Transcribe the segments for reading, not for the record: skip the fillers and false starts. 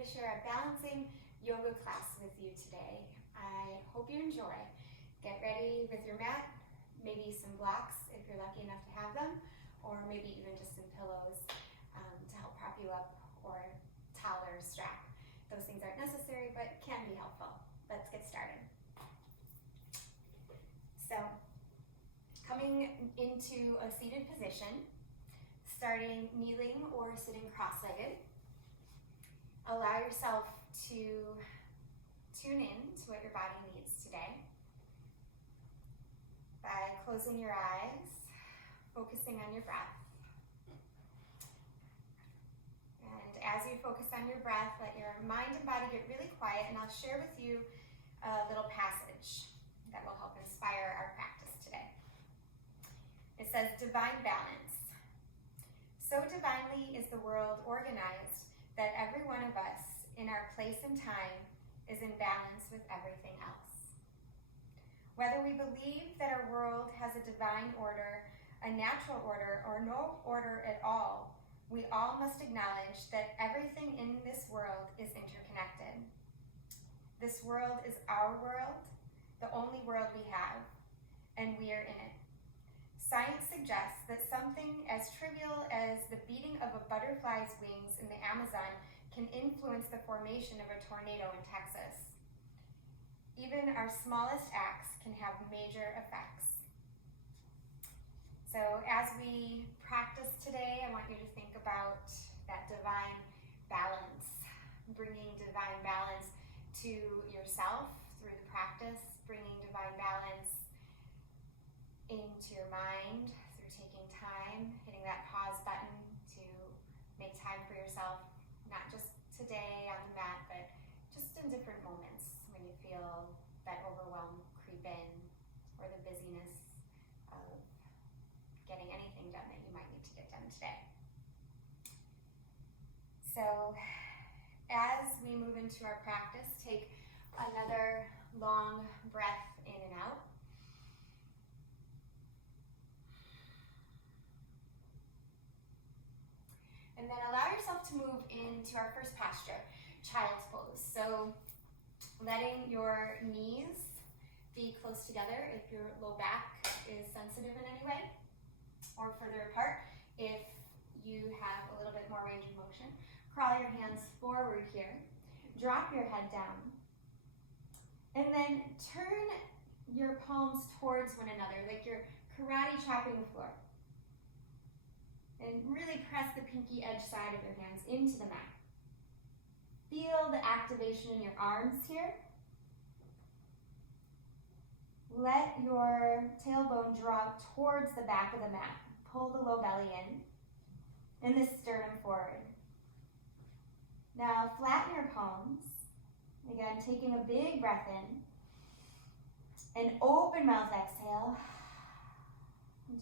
to share a balancing yoga class with you today. I hope you enjoy. Get ready with your mat, maybe some blocks if you're lucky enough to have them, or maybe even just some pillows to help prop you up, or towel or strap. Those things aren't necessary, but can be helpful. Let's get started. So, coming into a seated position, starting kneeling or sitting cross-legged. Allow yourself to tune in to what your body needs today by closing your eyes, focusing on your breath. And as you focus on your breath, let your mind and body get really quiet, and I'll share with you a little passage that will help inspire our practice today. It says, divine balance. So divinely is the world organized that every one of us in our place and time is in balance with everything else. Whether we believe that our world has a divine order, a natural order, or no order at all, we all must acknowledge that everything in this world is interconnected. This world is our world, the only world we have, and we are in it. Science suggests that something as trivial as the beating of a butterfly's wings in the Amazon can influence the formation of a tornado in Texas. Even our smallest acts can have major effects. So as we practice today, I want you to think about that divine balance, bringing divine balance to yourself through the practice, bringing divine balance into your mind through taking time, hitting that pause button to make time for yourself, not just today on the mat, but just in different moments when you feel that overwhelm creep in, or the busyness of getting anything done that you might need to get done today. So as we move into our practice, take another long breath in and out. And then allow yourself to move into our first posture, child's pose. So letting your knees be close together if your low back is sensitive in any way, or further apart if you have a little bit more range of motion. Crawl your hands forward here, drop your head down, and then turn your palms towards one another like you're karate chopping the floor. And really press the pinky edge side of your hands into the mat. Feel the activation in your arms here. Let your tailbone draw towards the back of the mat. Pull the low belly in, and the sternum forward. Now flatten your palms. Again, taking a big breath in. And open mouth exhale.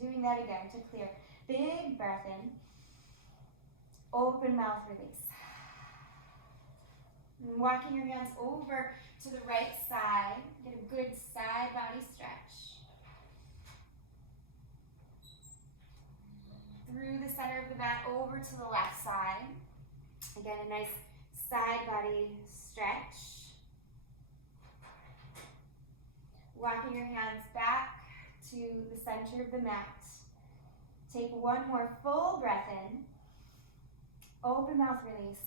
Doing that again to clear. Big breath in, open mouth release. And walking your hands over to the right side, get a good side body stretch. Through the center of the mat over to the left side. Again, a nice side body stretch. Walking your hands back to the center of the mat. Take one more full breath in. Open mouth release.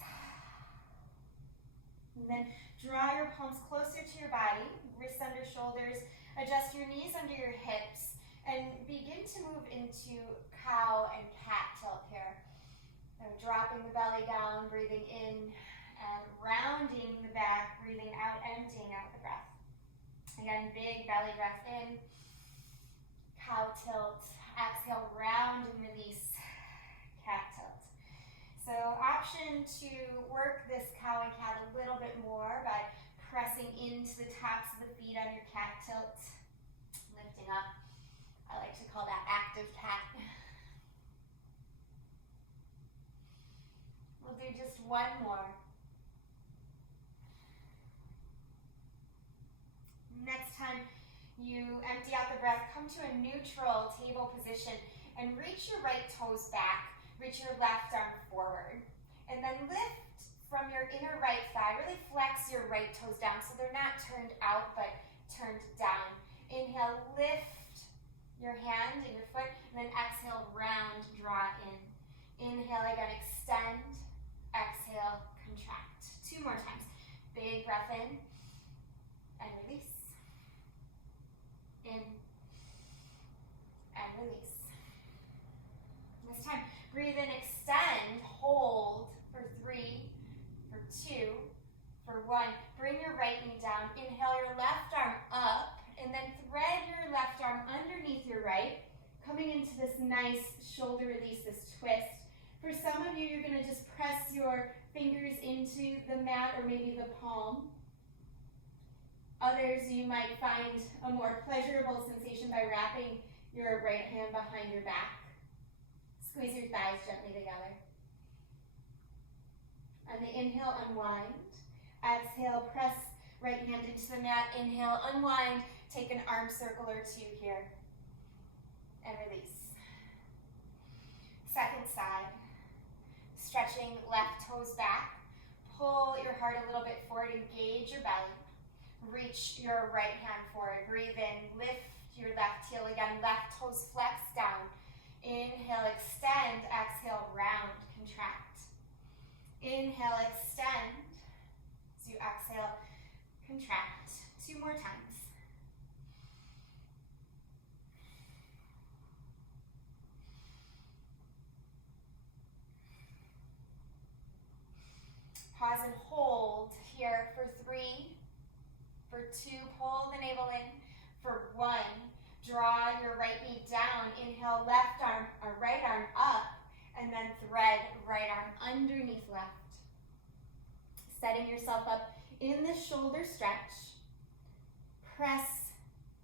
And then draw your palms closer to your body, wrists under shoulders, adjust your knees under your hips, and begin to move into cow and cat tilt here. So dropping the belly down, breathing in, and rounding the back, breathing out, emptying out the breath. Again, big belly breath in, cow tilt. Exhale, round and release, cat tilt. So option to work this cow and cat a little bit more by pressing into the tops of the feet on your cat tilt, lifting up. I like to call that active cat. We'll do just one more. Next time you empty out the breath, come to a neutral table position and reach your right toes back, reach your left arm forward. And then lift from your inner right thigh, really flex your right toes down so they're not turned out but turned down. Inhale, lift your hand and your foot, and then exhale, round, draw in. Inhale again, extend, exhale, contract. 2 more times. Big breath in and release. In and release. This time, breathe in, extend, hold for 3, for 2, for 1. Bring your right knee down. Inhale your left arm up, and then thread your left arm underneath your right, coming into this nice shoulder release, this twist. For some of you, you're going to just press your fingers into the mat or maybe the palm. Others, you might find a more pleasurable sensation by wrapping your right hand behind your back. Squeeze your thighs gently together. On the inhale, unwind. Exhale, press right hand into the mat. Inhale, unwind. Take an arm circle or 2 here. And release. Second side. Stretching left toes back. Pull your heart a little bit forward. Engage your belly. Reach your right hand forward. Breathe in. Lift your left heel again. Left toes flex down. Inhale, extend. Exhale, round, contract. Inhale, extend. As you exhale, contract. 2 more times. Pause and hold here for 3, for 2, pull the navel in, for 1, draw your right knee down, inhale left arm or right arm up, and then thread right arm underneath left. Setting yourself up in the shoulder stretch. Press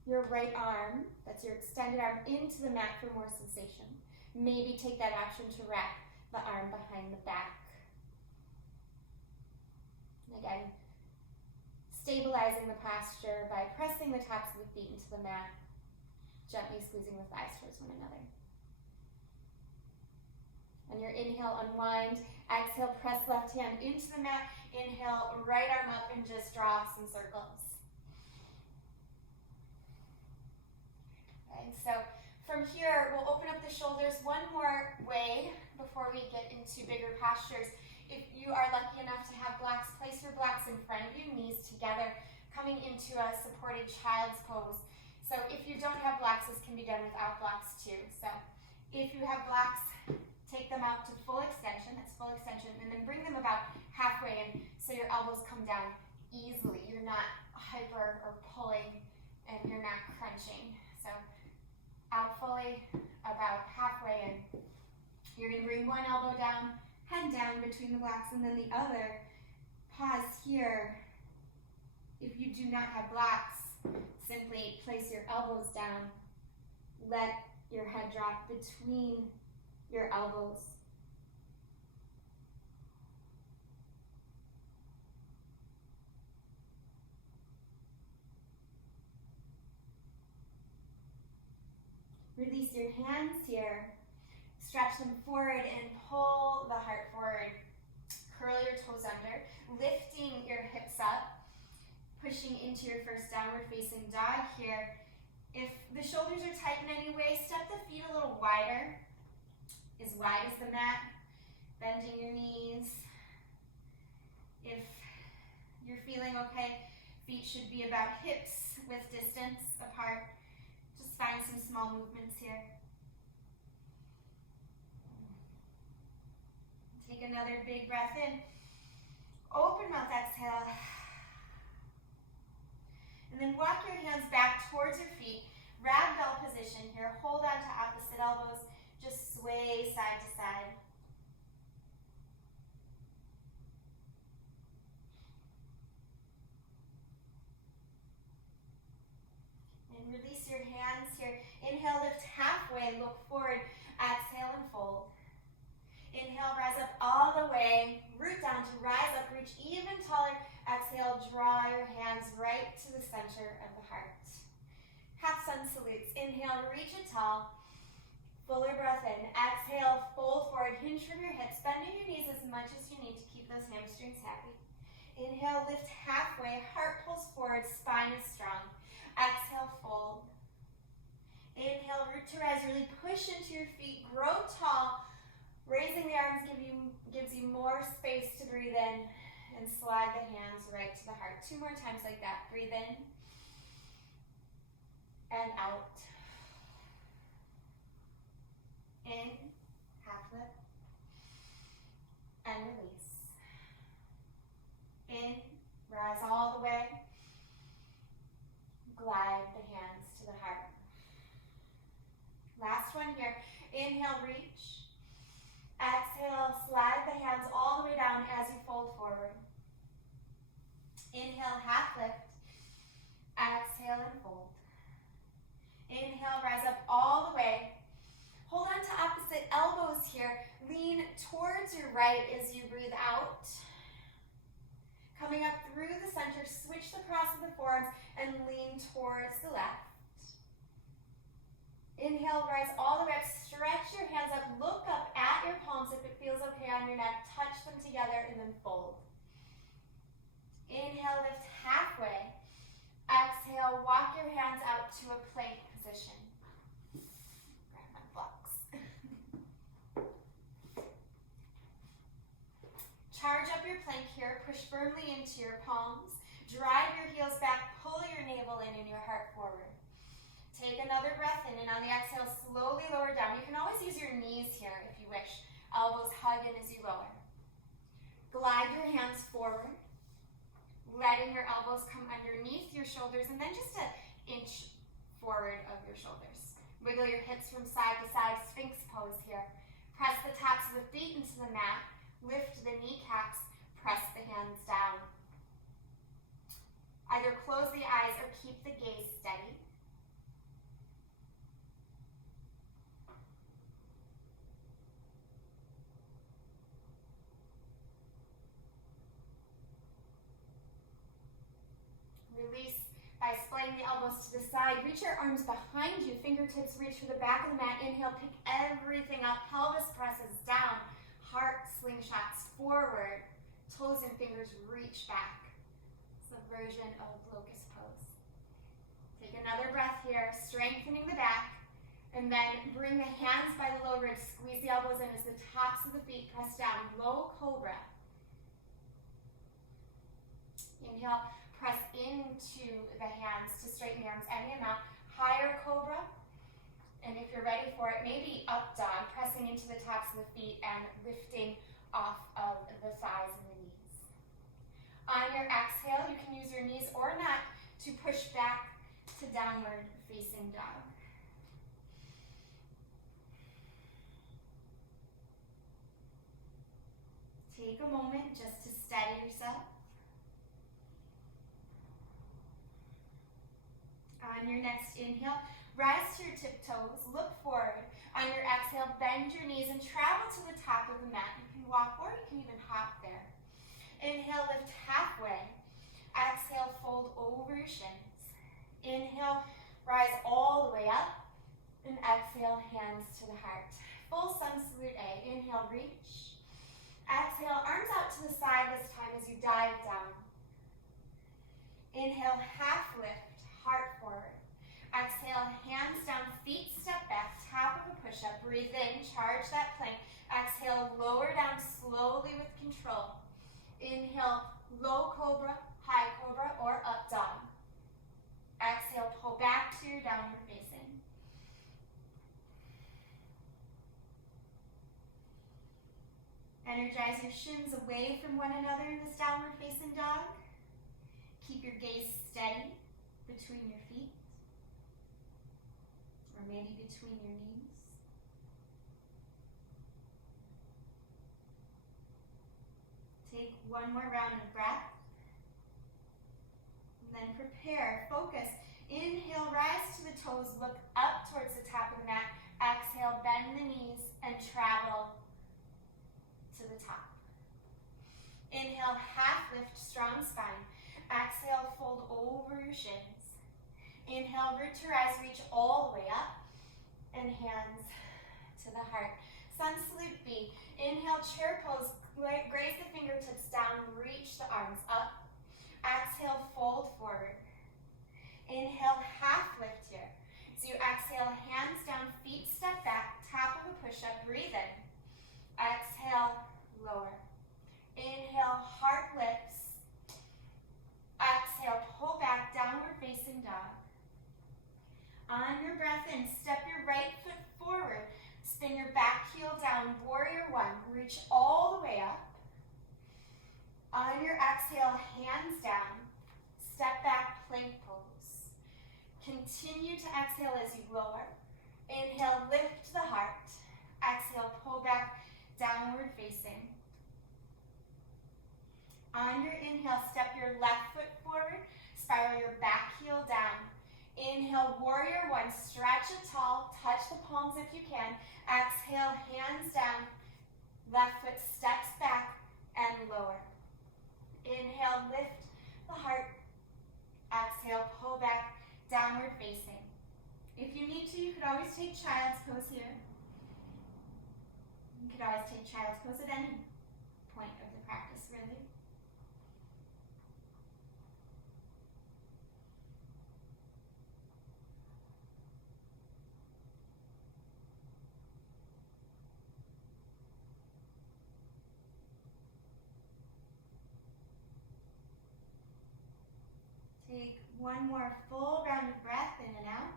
your right arm, that's your extended arm, into the mat for more sensation. Maybe take that option to wrap the arm behind the back. Again, stabilizing the posture by pressing the tops of the feet into the mat, gently squeezing the thighs towards one another. On your inhale, unwind. Exhale, press left hand into the mat. Inhale, right arm up and just draw some circles. And so from here, we'll open up the shoulders one more way before we get into bigger postures. If you are lucky enough to have blocks, place your blocks in front of you, knees together, coming into a supported child's pose. So if you don't have blocks, this can be done without blocks too. So if you have blocks, take them out to full extension, that's full extension, and then bring them about halfway in so your elbows come down easily. You're not hyper or pulling and you're not crunching. So out fully, about halfway in. You're gonna bring one elbow down, head down between the blocks, and then the other. Pause here. If you do not have blocks, simply place your elbows down. Let your head drop between your elbows. Release your hands here. Stretch them forward and pull the heart forward. Curl your toes under, lifting your hips up, pushing into your first downward facing dog here. If the shoulders are tight in any way, step the feet a little wider, as wide as the mat, bending your knees. If you're feeling okay, feet should be about hips width distance apart. Just find some small movements here. Take another big breath in. Open mouth, exhale. And then walk your hands back towards your feet. Ragdoll position here. Hold on to opposite elbows. Just sway side to side. And release your hands here. Inhale, lift halfway, look forward. Exhale and fold. Inhale, rise up all the way. Root down to rise up, reach even taller. Exhale, draw your hands right to the center of the heart. Half sun salutes. Inhale, reach it tall. Fuller breath in. Exhale, fold forward, hinge from your hips, bending your knees as much as you need to keep those hamstrings happy. Inhale, lift halfway, heart pulls forward, spine is strong. Exhale, fold. Inhale, root to rise, really push into your feet, grow tall. Raising the arms gives you more space to breathe in, and slide the hands right to the heart. 2 more times like that. Breathe in and out. In, half lift, and release. In, rise all the way. Glide the hands to the heart. Last one here. Inhale, reach. Exhale, slide the hands all the way down as you fold forward. Inhale, half lift. Exhale and fold. Inhale, rise up all the way. Hold on to opposite elbows here. Lean towards your right as you breathe out. Coming up through the center, switch the cross of the forearms and lean towards the left. Inhale, rise all the way up. Stretch your hands up. Look up at your palms if it feels okay on your neck. Touch them together and then fold. Inhale, lift halfway. Exhale, walk your hands out to a plank position. Grab my blocks. Charge up your plank here. Push firmly into your palms. Drive your heels back. Pull your navel in and your heart forward. Take another breath in, and on the exhale, slowly lower down. You can always use your knees here if you wish. Elbows hug in as you lower. Glide your hands forward, letting your elbows come underneath your shoulders, and then just an inch forward of your shoulders. Wiggle your hips from side to side, Sphinx pose here. Press the tops of the feet into the mat. Lift the kneecaps. Press the hands down. Either close the eyes or keep the gaze steady. Release by splaying the elbows to the side. Reach your arms behind you. Fingertips reach for the back of the mat. Inhale, pick everything up. Pelvis presses down. Heart slingshots forward. Toes and fingers reach back. It's a version of locust pose. Take another breath here, strengthening the back. And then bring the hands by the low ribs. Squeeze the elbows in as the tops of the feet press down. Low cobra. Inhale. Press into the hands to straighten the arms any amount. Higher cobra. And if you're ready for it, maybe up dog, pressing into the tops of the feet and lifting off of the thighs and the knees. On your exhale, you can use your knees or not to push back to downward facing dog. Take a moment just to steady yourself. On your next inhale, rise to your tiptoes, look forward. On your exhale, bend your knees and travel to the top of the mat. You can walk or you can even hop there. Inhale, lift halfway. Exhale, fold over your shins. Inhale, rise all the way up. And exhale, hands to the heart. Full sun salute A. Inhale, reach. Exhale, arms out to the side this time as you dive down. Inhale, half lift. Heart forward. Exhale, hands down, feet step back, top of a push-up. Breathe in, charge that plank. Exhale, lower down slowly with control. Inhale, low cobra, high cobra, or up dog. Exhale, pull back to your downward facing. Energize your shins away from one another in this downward facing dog. Keep your gaze steady between your feet, or maybe between your knees. Take one more round of breath, and then prepare, focus. Inhale, rise to the toes, look up towards the top of the mat. Exhale, bend the knees, and travel to the top. Inhale, half lift, strong spine. Exhale, fold over your shins. Inhale, root to rise, reach all the way up. And hands to the heart. Sun Salute B. Inhale, chair pose. Graze the fingertips down, reach the arms up. Exhale, fold forward. Inhale, half lift here. So you exhale, hands down, feet step back, top of a push-up, breathe in. Exhale, lower. Inhale, heart lifts. Exhale, pull back, downward facing dog. On your breath in, step your right foot forward. Spin your back heel down, warrior one. Reach all the way up. On your exhale, hands down. Step back, plank pose. Continue to exhale as you lower. Inhale, lift the heart. Exhale, pull back, downward facing. On your inhale, step your left foot forward. Spiral your back heel down. Inhale, warrior one, stretch it tall, touch the palms if you can. Exhale, hands down, left foot steps back and lower. Inhale, lift the heart. Exhale, pull back, downward facing. If you need to, you could always take child's pose here. You could always take child's pose at any point of the practice, really. Take one more full round of breath in and out.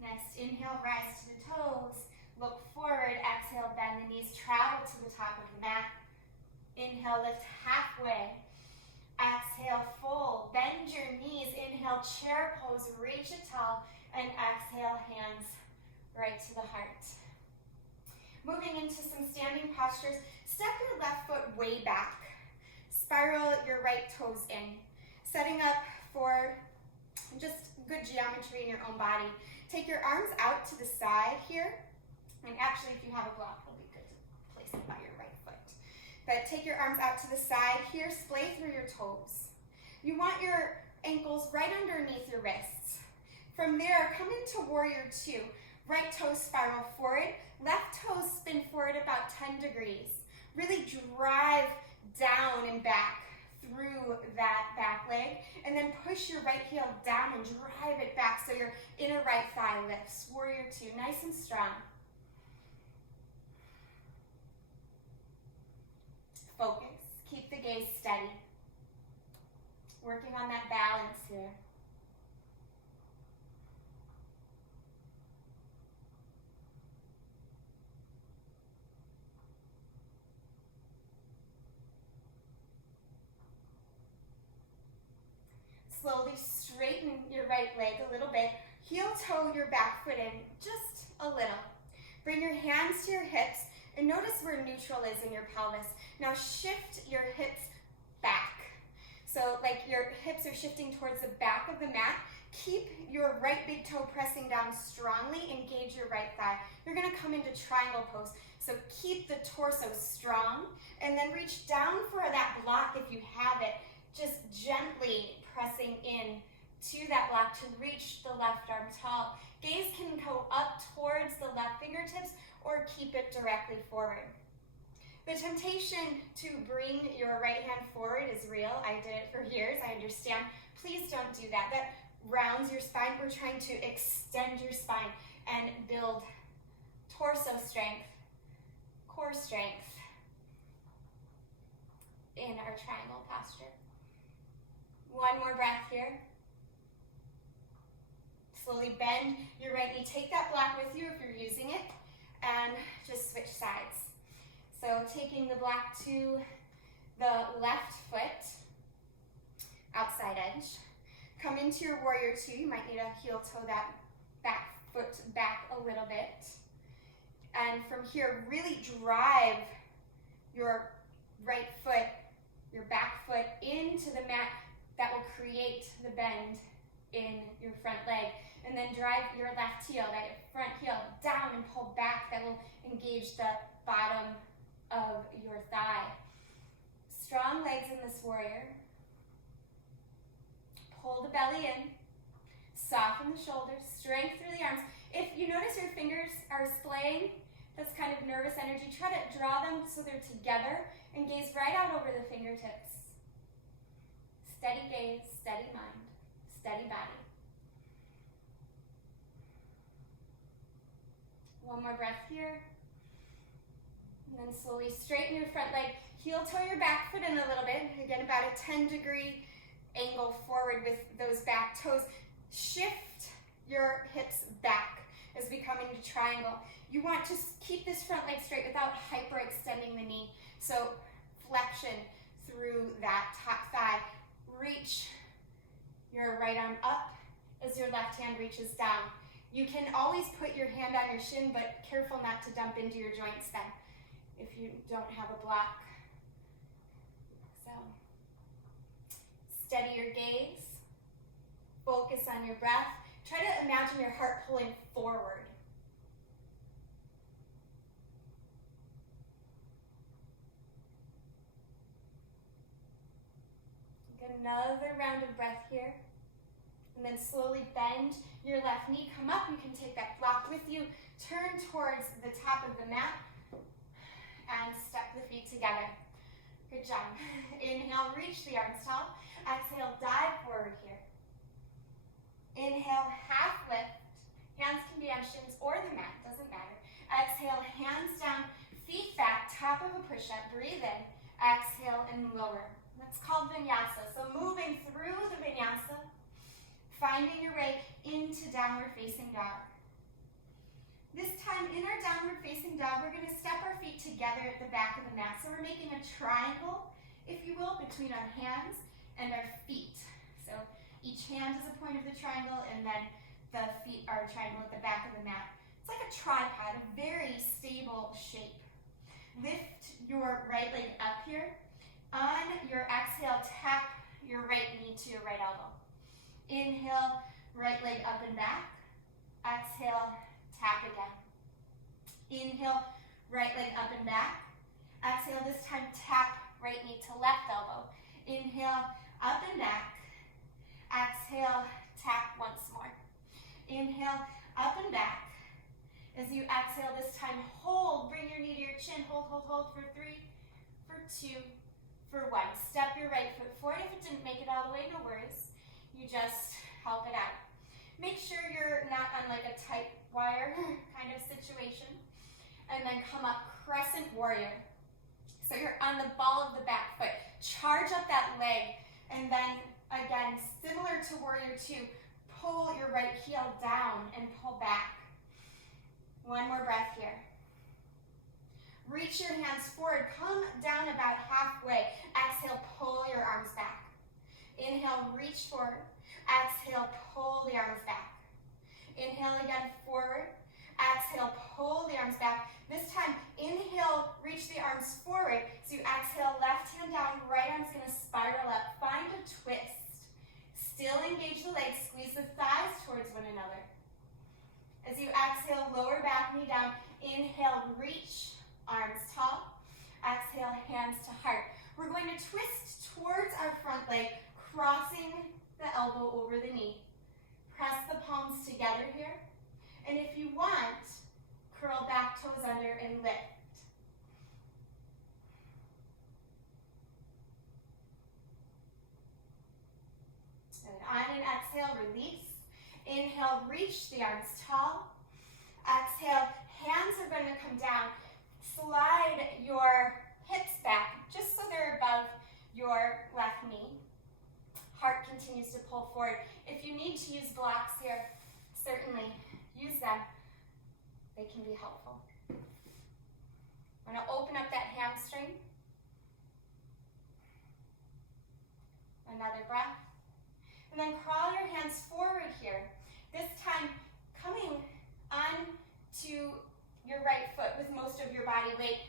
Next, inhale, rise to the toes. Look forward, exhale, bend the knees, travel to the top of the mat. Inhale, lift halfway. Exhale, fold, bend your knees. Inhale, chair pose, reach it tall. And exhale, hands right to the heart. Moving into some standing postures, step your left foot way back. Spiral your right toes in, setting up for just good geometry in your own body. Take your arms out to the side here, and actually if you have a block, it'll be good to place it by your right foot. But take your arms out to the side here, splay through your toes. You want your ankles right underneath your wrists. From there, come into warrior two. Right toes spiral forward, left toes spin forward about 10 degrees. Really drive down and back through that back leg, and then push your right heel down and drive it back so your inner right thigh lifts. Warrior two, nice and strong. Focus, keep the gaze steady. Working on that balance here. Slowly straighten your right leg a little bit. Heel toe your back foot in just a little. Bring your hands to your hips and notice where neutral is in your pelvis. Now shift your hips back. So like your hips are shifting towards the back of the mat. Keep your right big toe pressing down strongly. Engage your right thigh. You're going to come into triangle pose. So keep the torso strong and then reach down for that block if you have it. Just gently pressing in to that block to reach the left arm tall. Gaze can go up towards the left fingertips or keep it directly forward. The temptation to bring your right hand forward is real. I did it for years, I understand. Please don't do that. That rounds your spine. We're trying to extend your spine and build torso strength, core strength in our triangle posture. One more breath here. Slowly bend your right knee. Take that block with you if you're using it, and just switch sides. So taking the block to the left foot, outside edge. Come into your warrior two. You might need to heel toe that back foot back a little bit. And from here, really drive your right foot, your back foot into the mat. That will create the bend in your front leg. And then drive your left heel, that front heel, down and pull back. That will engage the bottom of your thigh. Strong legs in this warrior. Pull the belly in. Soften the shoulders. Strength through the arms. If you notice your fingers are splaying, that's kind of nervous energy, try to draw them so they're together and gaze right out over the fingertips. Steady gaze, steady mind, steady body. One more breath here. And then slowly straighten your front leg. Heel toe your back foot in a little bit. Again, about a 10-degree angle forward with those back toes. Shift your hips back as we come into triangle. You want to keep this front leg straight without hyperextending the knee. So flexion through that top thigh. Reach your right arm up as your left hand reaches down. You can always put your hand on your shin, but careful not to dump into your joints then if you don't have a block. So steady your gaze. Focus on your breath. Try to imagine your heart pulling forward. Get another round of breath here. And then slowly bend your left knee. Come up. You can take that block with you. Turn towards the top of the mat. And step the feet together. Good job. Inhale, reach the arms tall. Exhale, dive forward here. Inhale, half lift. Hands can be on shins or the mat, doesn't matter. Exhale, hands down, feet back, top of a push-up. Breathe in. Exhale and lower. That's called vinyasa. So moving through the vinyasa, finding your way into downward facing dog. This time in our downward facing dog, we're going to step our feet together at the back of the mat. So we're making a triangle, if you will, between our hands and our feet. So each hand is a point of the triangle, and then the feet are a triangle at the back of the mat. It's like a tripod, a very stable shape. Lift your right leg up here. On your exhale, tap your right knee to your right elbow. Inhale, right leg up and back. Exhale, tap again. Inhale, right leg up and back. Exhale, this time tap right knee to left elbow. Inhale, up and back. Exhale, tap once more. Inhale, up and back. As you exhale this time, hold, bring your knee to your chin. Hold, hold, hold for 3, for 2, for 1. Step your right foot forward. If it didn't make it all the way, no worries. You just help it out. Make sure you're not on like a tight wire kind of situation. And then come up, crescent warrior. So you're on the ball of the back foot. Charge up that leg. And then again, similar to warrior 2, pull your right heel down and pull back. One more breath here. Reach your hands forward. Come down about halfway. Exhale, pull your arms back. Inhale, reach forward. Exhale, pull the arms back. Inhale again, forward. Exhale, pull the arms back. This time, inhale, reach the arms forward. So you exhale, left hand down, right arm's gonna spiral up. Find a twist. Still engage the legs, squeeze the thighs towards one another. As you exhale, lower back, knee down. Inhale, reach, arms tall. Exhale, hands to heart. We're going to twist towards our front leg, crossing the elbow over the knee. Press the palms together here. And if you want, curl back toes under and lift. And on an exhale, release. Inhale, reach the arms tall. Exhale, hands are going to come down. Slide your hips back just so they're above your left knee. Heart continues to pull forward. If you need to use blocks here, certainly use them. They can be helpful. I'm going to open up that hamstring. Another breath. And then crawl your hands forward here. This time coming on to your right foot with most of your body weight.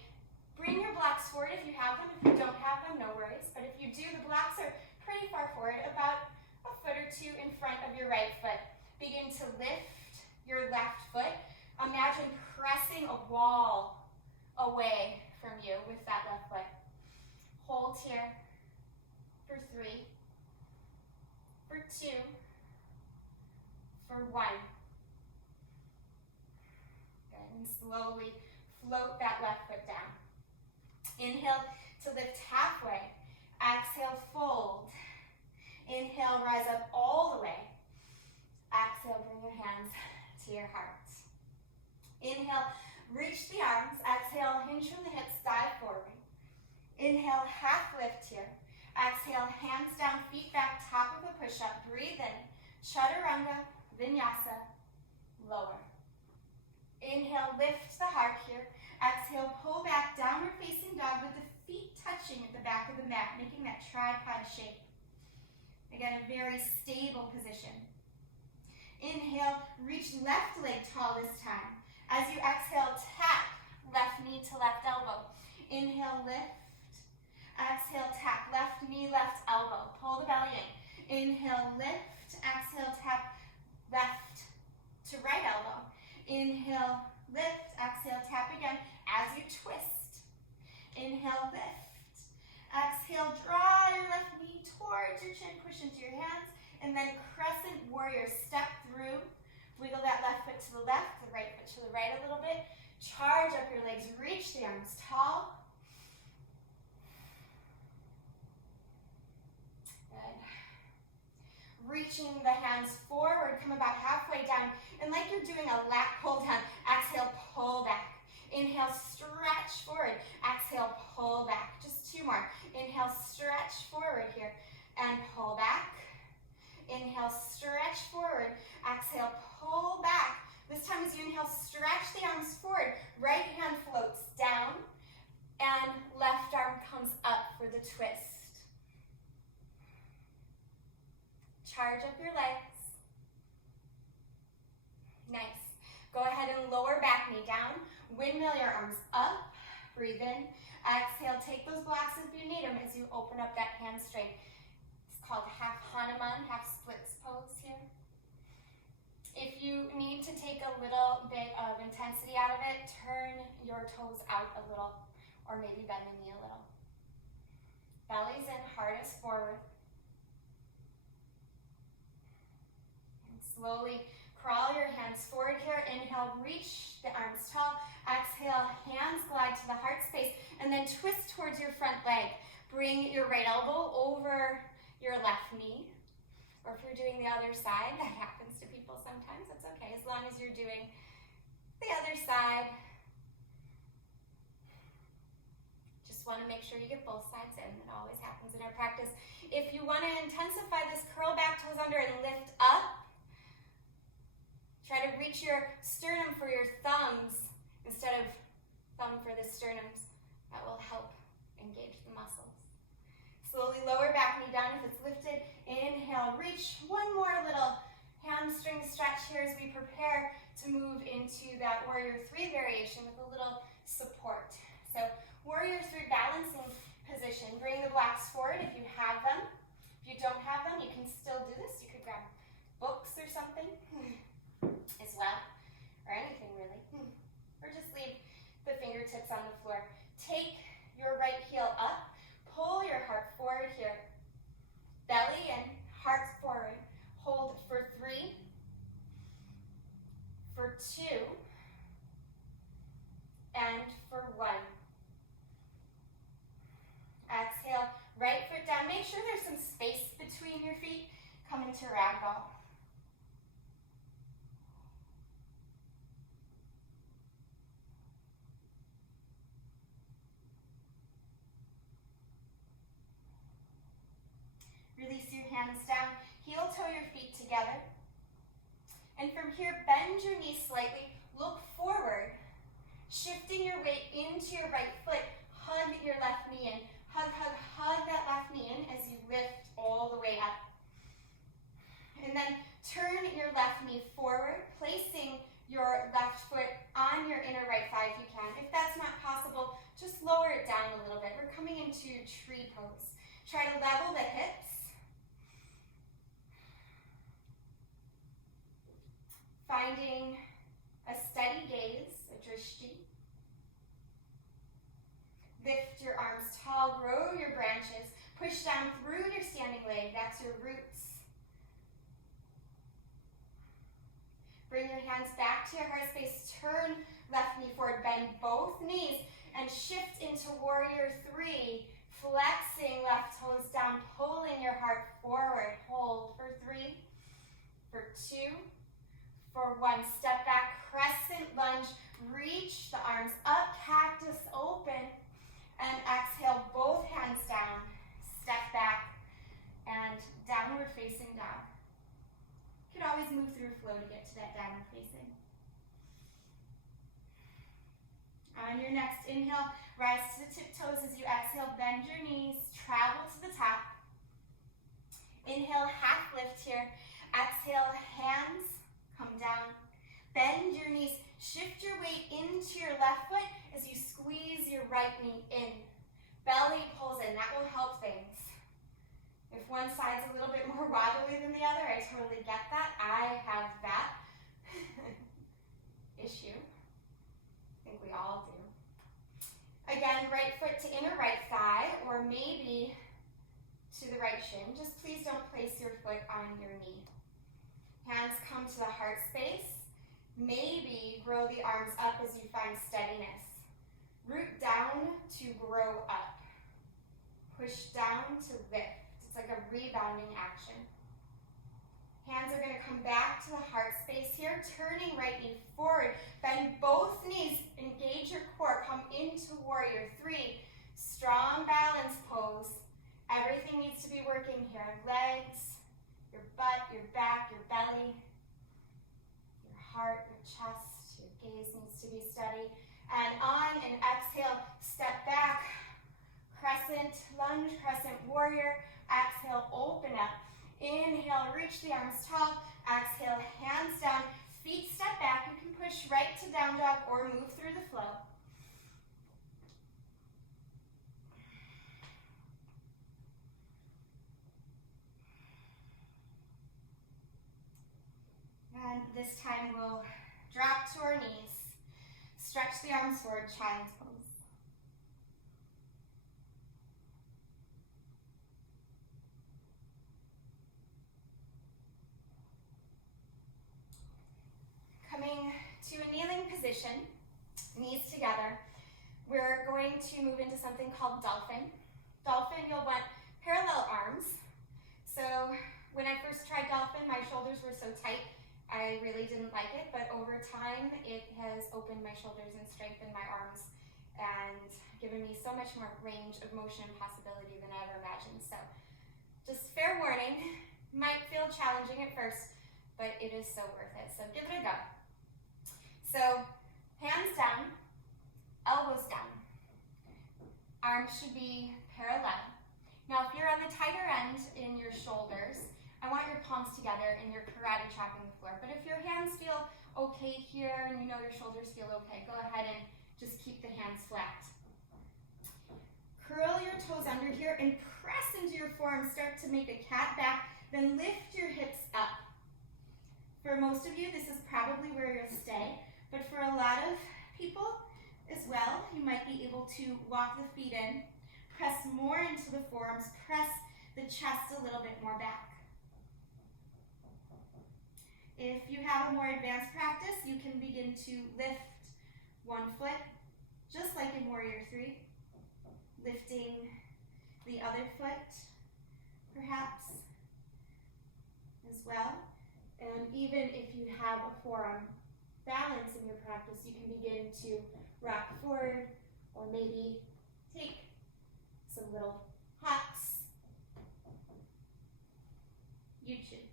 Bring your blocks forward if you have them. If you don't have them, no worries. But if you do, the blocks are pretty far forward, about a foot or 2 in front of your right foot. Begin to lift your left foot. Imagine pressing a wall away from you with that left foot. Hold here for 3, for 2, for 1. And slowly float that left foot down. Inhale to lift halfway. Exhale, fold. Inhale, rise up all the way. Exhale, bring your hands to your heart. Inhale, reach the arms. Exhale, hinge from the hips, dive forward. Inhale, half lift here. Exhale, hands down, feet back, top of a push-up. Breathe in. Chaturanga, vinyasa, lower. Inhale, lift the heart here. Exhale, pull back, downward facing dog with the feet touching at the back of the mat, making that tripod shape. Again, a very stable position. Inhale, reach left leg tall this time. As you exhale, tap left knee to left elbow. Inhale, lift. Exhale, tap left knee, left elbow. Pull the belly in. Inhale, lift. Exhale, tap left to right elbow. Inhale, lift. Exhale, tap again as you twist. Inhale, lift. Exhale, draw your left knee towards your chin, push into your hands, and then crescent warrior, step through. Wiggle that left foot to the left, the right foot to the right a little bit. Charge up your legs, reach the arms tall. Good. Reaching the hands forward, come about halfway down, and like you're doing a lat pull down, exhale, pull back. Inhale, stretch forward. Exhale, pull back. Just two more. Inhale, stretch forward here, and pull back. Inhale, stretch forward. Exhale, pull back. This time as you inhale, stretch the arms forward. Right hand floats down, and left arm comes up for the twist. Charge up your legs. Nice. Go ahead and lower back knee down. Windmill your arms up. Breathe in. Exhale, take those blocks if you need them as you open up that hamstring. It's called half Hanuman, half splits pose here. If you need to take a little bit of intensity out of it, turn your toes out a little, or maybe bend the knee a little. Belly's in, heart is forward. And slowly crawl your hands forward here. Inhale, reach the arms tall. Exhale, hands glide to the heart space, and then twist towards your front leg. Bring your right elbow over your left knee. Or if you're doing the other side, that happens to people sometimes, that's okay, as long as you're doing the other side. Just want to make sure you get both sides in. It always happens in our practice. If you want to intensify this, curl back toes under and lift up. Try to reach your sternum for your thumbs instead of thumb for the sternums. That will help engage the muscles. Slowly lower back knee down if it's lifted. Inhale, reach. One more little hamstring stretch here as we prepare to move into that Warrior 3 variation with a little support. So Warrior 3 balancing position. Bring the blocks forward if you have them. If you don't have them, you can still do this. You could grab books or something as well, or anything really. Or just leave the fingertips on the floor. Take your right heel up. Pull your heart forward here. Belly in, heart forward. Hold for 3, for 2, and for 1. Exhale, right foot down. Make sure there's some space between your feet. Come into ragdoll. Release your hands down, heel toe your feet together. And from here, bend your knees slightly, look forward, shifting your weight into your right foot, hug your left knee in. Hug, hug, hug that left knee in as you lift all the way up. And then turn your left knee forward, placing your left foot on your inner right thigh if you can. If that's not possible, just lower it down a little bit. We're coming into tree pose. Try to level the hips. Finding a steady gaze, a drishti. Lift your arms tall, grow your branches, push down through your standing leg, that's your roots. Bring your hands back to your heart space, turn left knee forward. Bend both knees and shift into warrior three. Flexing left toes down, pulling your heart forward. Hold for 3, for 2, for 1. Step back, crescent lunge. Reach the arms up, cactus open. And exhale, both hands down. Step back and downward facing dog. You could always move through flow to get to that downward facing. On your next inhale, rise to the tiptoes as you exhale. Bend your knees, travel to the top. Inhale, half lift here. Exhale, hands come down. Bend your knees, shift your weight into your left foot as you squeeze your right knee in. Belly pulls in, that will help things. If one side's a little bit more wobbly than the other, I totally get that. I have that issue. I think we all do. Again, right foot to inner right thigh, or maybe to the right shin. Just please don't place your foot on your knee. Hands come to the heart space. Maybe grow the arms up as you find steadiness. Root down to grow up. Push down to lift. It's like a rebounding action. Hands are going to come back to the heart space here, turning right knee forward. Bend both knees, engage your core, come into warrior three. Strong balance pose. Everything needs to be working here. Legs, your butt, your back, your belly, your heart, your chest, your gaze needs to be steady. And on an exhale, step back, crescent lunge, crescent warrior. Exhale, open up. Inhale, reach the arms tall. Exhale, hands down. Feet step back. You can push right to down dog or move through the flow. And this time we'll drop to our knees. Stretch the arms forward, child's pose. Coming to a kneeling position, knees together, we're going to move into something called dolphin. Dolphin, you'll want parallel arms. So when I first tried dolphin, my shoulders were so tight, I really didn't like it, but over time, it has opened my shoulders and strengthened my arms and given me so much more range of motion and possibility than I ever imagined. So just fair warning, might feel challenging at first, but it is so worth it. So give it a go. So hands down, elbows down. Arms should be parallel. Now if you're on the tighter end in your shoulders, I want your palms together and your karate chopping the floor. But if your hands feel okay here and you know your shoulders feel okay, go ahead and just keep the hands flat. Curl your toes under here and press into your forearms. Start to make a cat back, then lift your hips up. For most of you, this is probably where you'll stay. But for a lot of people as well, you might be able to walk the feet in, press more into the forearms, press the chest a little bit more back. If you have a more advanced practice, you can begin to lift one foot, just like in Warrior 3, lifting the other foot, perhaps, as well. And even if you have a forearm balance in your practice, you can begin to rock forward or maybe take some little hops. You choose.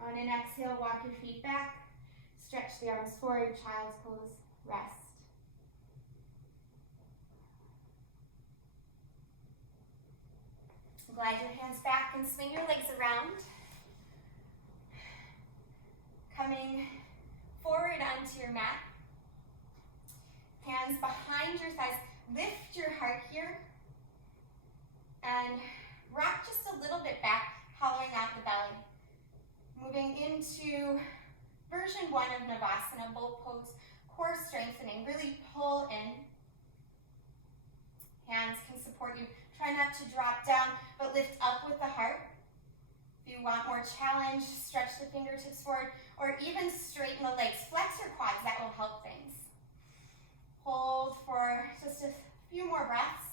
On an exhale, walk your feet back, stretch the arms forward, child's pose, rest. Glide your hands back and swing your legs around. Coming forward onto your mat. Hands behind your thighs. Lift your heart here. And rock just a little bit back, hollowing out the belly. Moving into version 1 of Navasana, boat pose, core strengthening. Really pull in. Hands can support you. Try not to drop down, but lift up with the heart. If you want more challenge, stretch the fingertips forward, or even straighten the legs. Flex your quads, that will help things. Hold for just a few more breaths.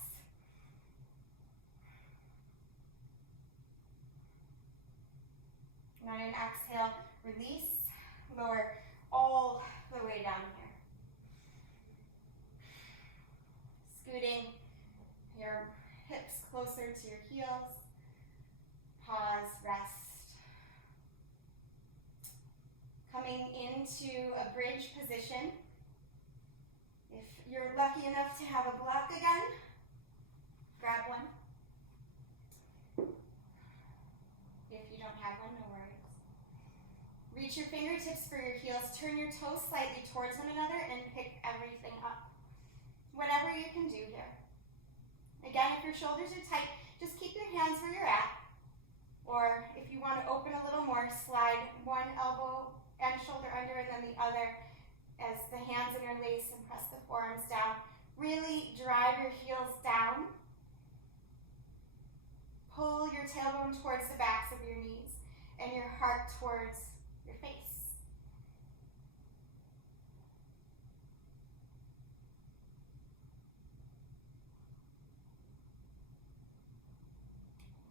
And on an exhale, release, lower all the way down here. Scooting your hips closer to your heels. Pause, rest. Coming into a bridge position. If you're lucky enough to have a block again, grab one. If you don't have one, no worries. Reach your fingertips for your heels. Turn your toes slightly towards one another and pick everything up. Whatever you can do here. Again, if your shoulders are tight, just keep your hands where you're at. Or if you want to open a little more, slide one elbow and shoulder under and then the other as the hands interlace and press the forearms down. Really drive your heels down. Pull your tailbone towards the backs of your knees and your heart towards your face.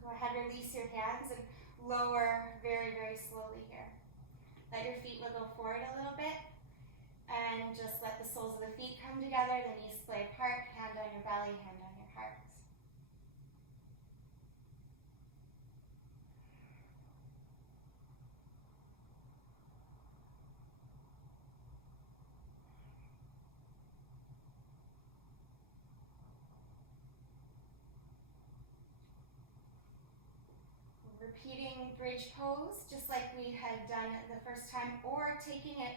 Go ahead, release your hands and lower very, very slowly here. Let your feet wiggle forward a little bit and just let the soles of the feet come together, the knees splay apart, hand on your belly, hand on your heart. Repeating bridge pose, just like we had done the first time, or taking it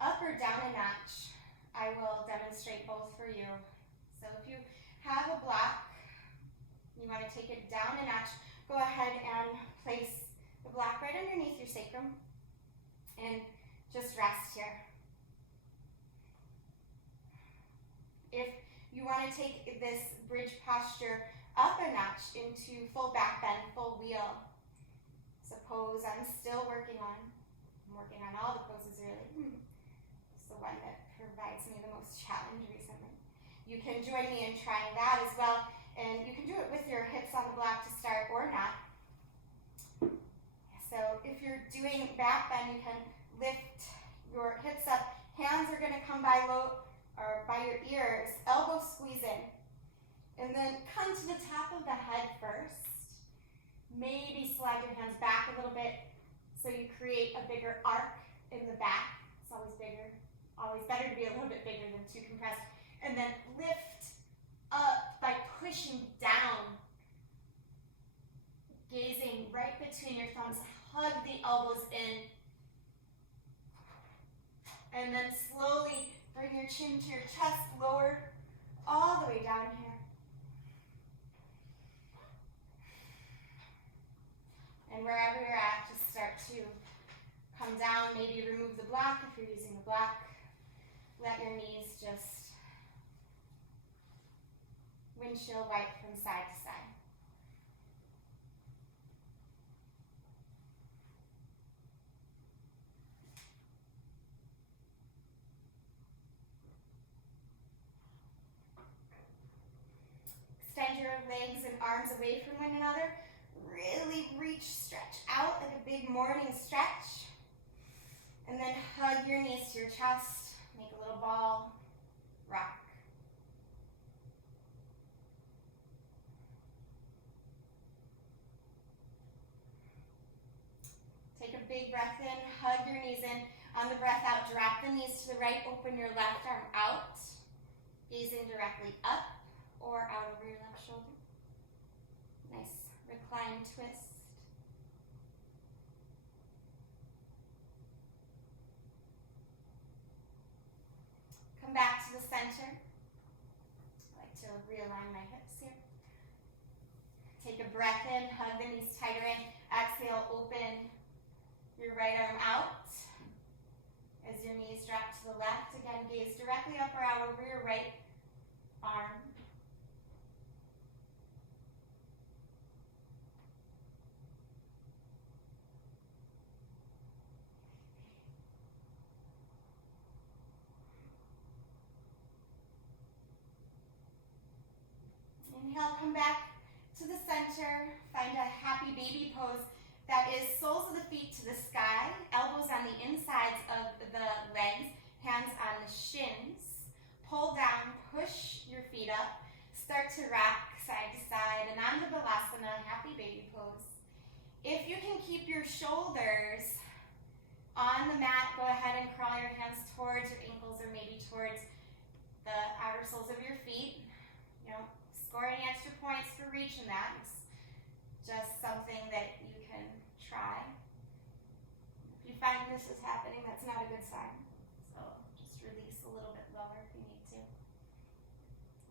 up or down a notch. I will demonstrate both for you. So if you have a block, you want to take it down a notch, go ahead and place the block right underneath your sacrum and just rest here. If you want to take this bridge posture up a notch into full back bend, full wheel. Suppose I'm still working on all the poses really. It's the one that provides me the most challenge recently. You can join me in trying that as well, and you can do it with your hips on the block to start or not. So if you're doing back bend, you can lift your hips up. Hands are going to come by low or by your ears, elbows squeeze in. And then come to the top of the head first. Maybe slide your hands back a little bit so you create a bigger arc in the back. It's always bigger, always better to be a little bit bigger than too compressed. And then lift up by pushing down. Gazing right between your thumbs. Hug the elbows in. And then slowly bring your chin to your chest, lower all the way down here. And wherever you're at, just start to come down. Maybe remove the block if you're using the block. Let your knees just windshield wipe from side to side. Extend your legs and arms away from one another. Really reach, stretch out like a big morning stretch. And then hug your knees to your chest. Make a little ball. Rock. Take a big breath in. Hug your knees in. On the breath out, drop the knees to the right. Open your left arm out. Gazing directly up or out over your left shoulder. Nice recline twist. Come back to the center. I like to realign my hips here. Take a breath in, hug the knees tighter in. Exhale, open your right arm out. As your knees drop to the left, again, gaze directly up or out over your right arm. back to the center. Find a happy baby pose. That is soles of the feet to the sky, elbows on the insides of the legs, hands on the shins. Pull down, push your feet up. Start to rock side to side, and onto Balasana, happy baby pose. If you can keep your shoulders on the mat, go ahead and crawl your hands towards your ankles or maybe towards the outer soles of your feet. You don't score any extra points for reaching that. It's just something that you can try. If you find this is happening, that's not a good sign. So just release a little bit lower if you need to.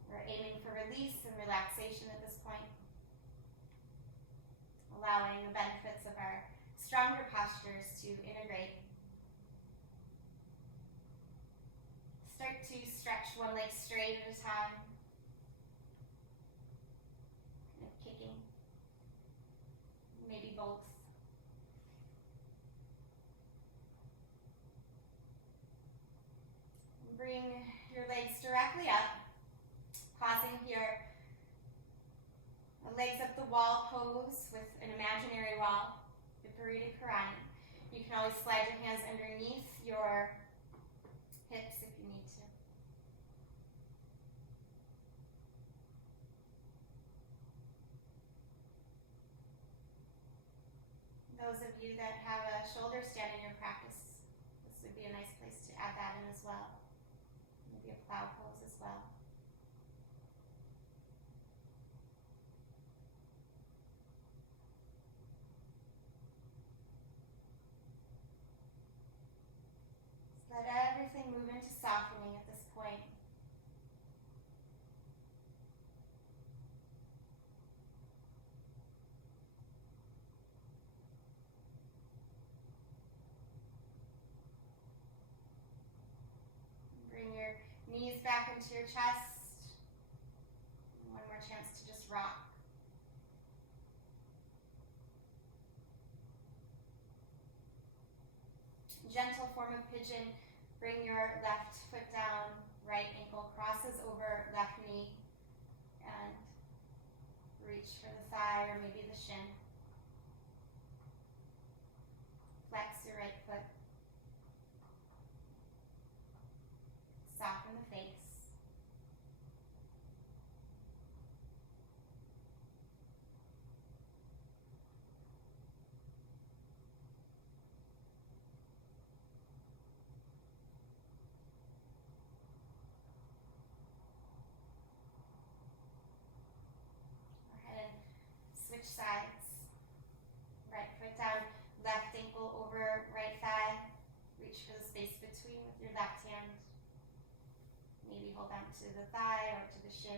We're aiming for release and relaxation at this point. Allowing the benefits of our stronger postures to integrate. Start to stretch one leg straight at a time. Kind of kicking. Maybe both. Bring your legs directly up. Pausing here. A legs up the wall pose with an imaginary wall. Viparita Karani. You can always slide your hands underneath your hips if you need to. Those of you that have a shoulder stand in your practice, this would be a nice place to add that in as well. Maybe a plow pose as well. Let everything move into softening at this point. Bring your knees back into your chest. One more chance to just rock. Gentle form of pigeon. Bring your left foot down, right ankle crosses over left knee, and reach for the thigh or maybe the shin. Flex your right foot. Soften the face. Switch sides. Right foot down, left ankle over right thigh. Reach for the space between with your left hand. Maybe hold on to the thigh or to the shin.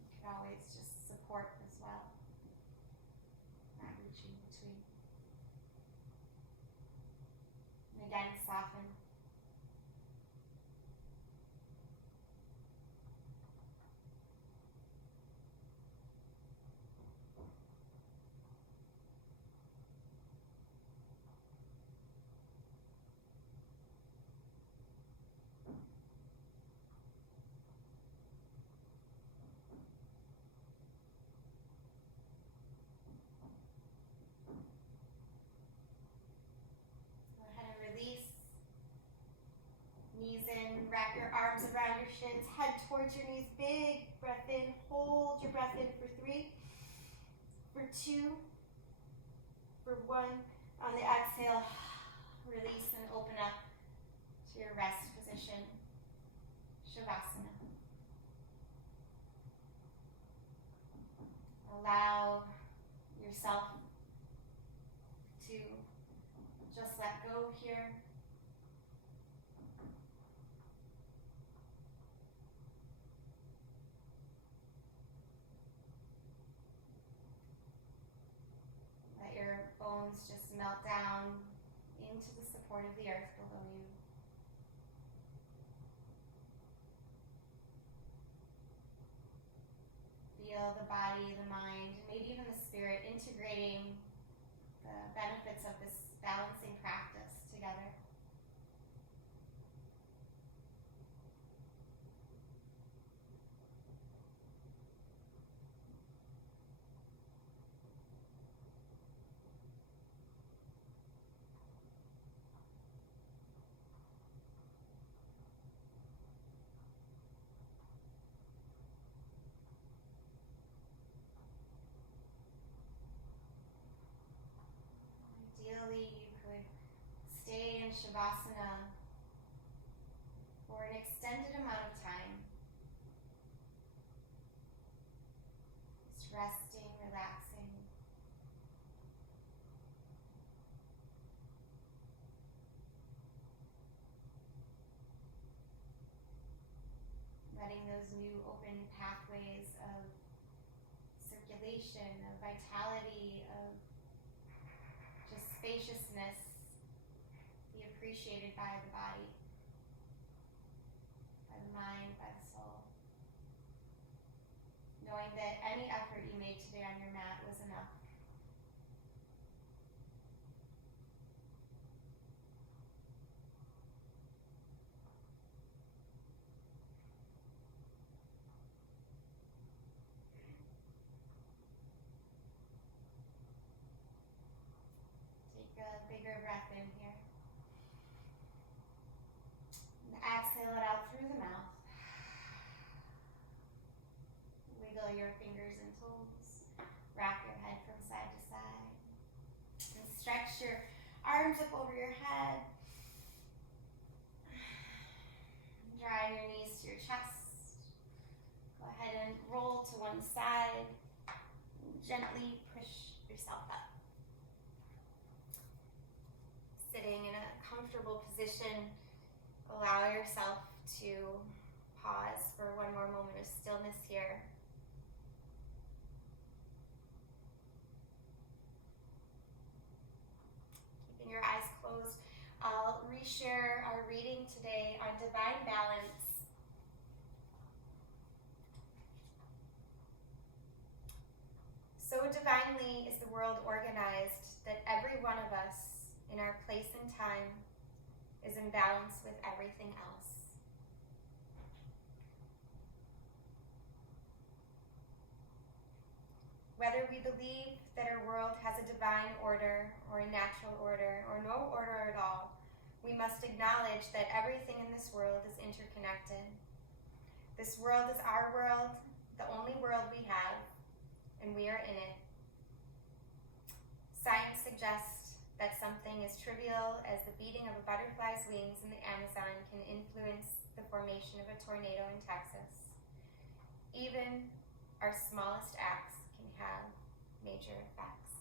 You can always just support as well. Not reaching between. And again, soften. Knees in, wrap your arms around your shins, head towards your knees, big breath in, hold your breath in for 3, for 2, for 1. On the exhale, release and open up to your rest position, Shavasana. Allow yourself to just let go here. Bones just melt down into the support of the earth below you. Feel the body, the mind, and maybe even the spirit integrating the benefits of this balancing practice together. Ideally, you could stay in Shavasana for an extended amount of time. Just resting, relaxing. Letting those new open pathways of circulation, of vitality, of just spaciousness be appreciated by the body, by the mind, by the soul. Knowing that any effort you made today on your mat was enough. Take a bigger breath in here. And exhale it out through the mouth. Wiggle your fingers and toes. Rock your head from side to side. And stretch your arms up over your head. Drawing your knees to your chest. Go ahead and roll to one side. And gently push yourself up. Sitting in a comfortable position, allow yourself to pause for one more moment of stillness here. Keeping your eyes closed, I'll reshare our reading today on divine balance. So divinely is the world organized that every one of us in our place and time is in balance with everything else. Whether we believe that our world has a divine order or a natural order or no order at all, we must acknowledge that everything in this world is interconnected. This world is our world, the only world we have, and we are in it. Science suggests that something as trivial as the beating of a butterfly's wings in the Amazon can influence the formation of a tornado in Texas. Even our smallest acts can have major effects.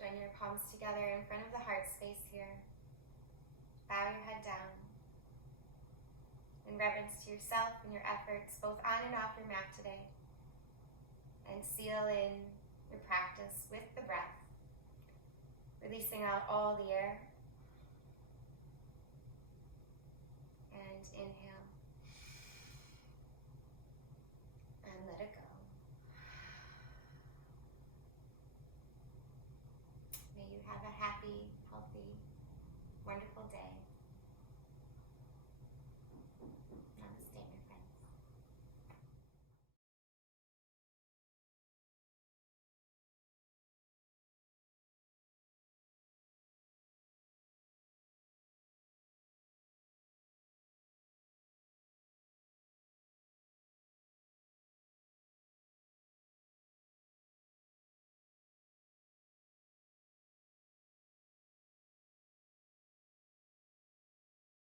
Join your palms together in front of the heart space here. Bow your head down. In reverence to yourself and your efforts, both on and off your mat today. And seal in your practice with the breath, releasing out all the air. And inhale.